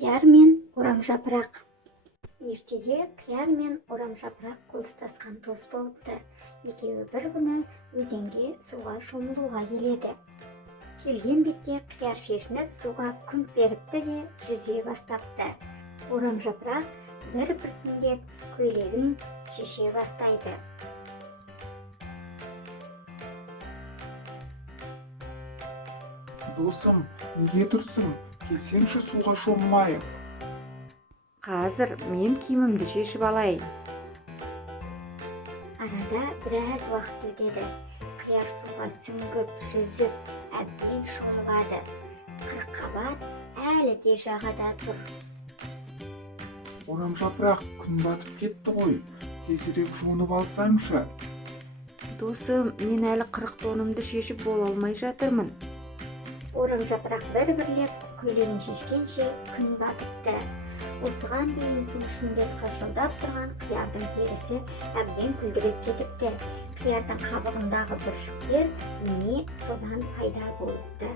Қияр мен орамжапырақ. Ертеде қияр мен орамжапырақ қол дос болыпты. Екеуі бір күні өзенге суға шомылуға келеді. Келген бетке қияр шешініп суға күмп беріпті де жүзе бастапты. Орамжапырақ бір біртіндеп көйлегін шеше бастайды. Досым, неге тұрсың? Келсеңші суға шомылайық. Қазір мен киімімді шешіп алайын. Арада біраз уақыт өтеді. Қияр суға сүңгіп, жүзіп, әбден шомылады. Қырыққабат әлі де жағада тұр. Орамжапырақ, күн батып кетті ғой. Тезірек жуынып алсаңшы. Досым, мен әлі 40 тонымды шешіп бола алмай жатырмын. Орамжапырақ бір-бірлеп көйлегін шешкенше күн батыпты. Осыған дейін су ішінде қалшылдап тұрған қиярдың терісі әбден күлдіреп кетіпті. Қиярдың қабығындағы бүршіктер міне содан пайда болыпты.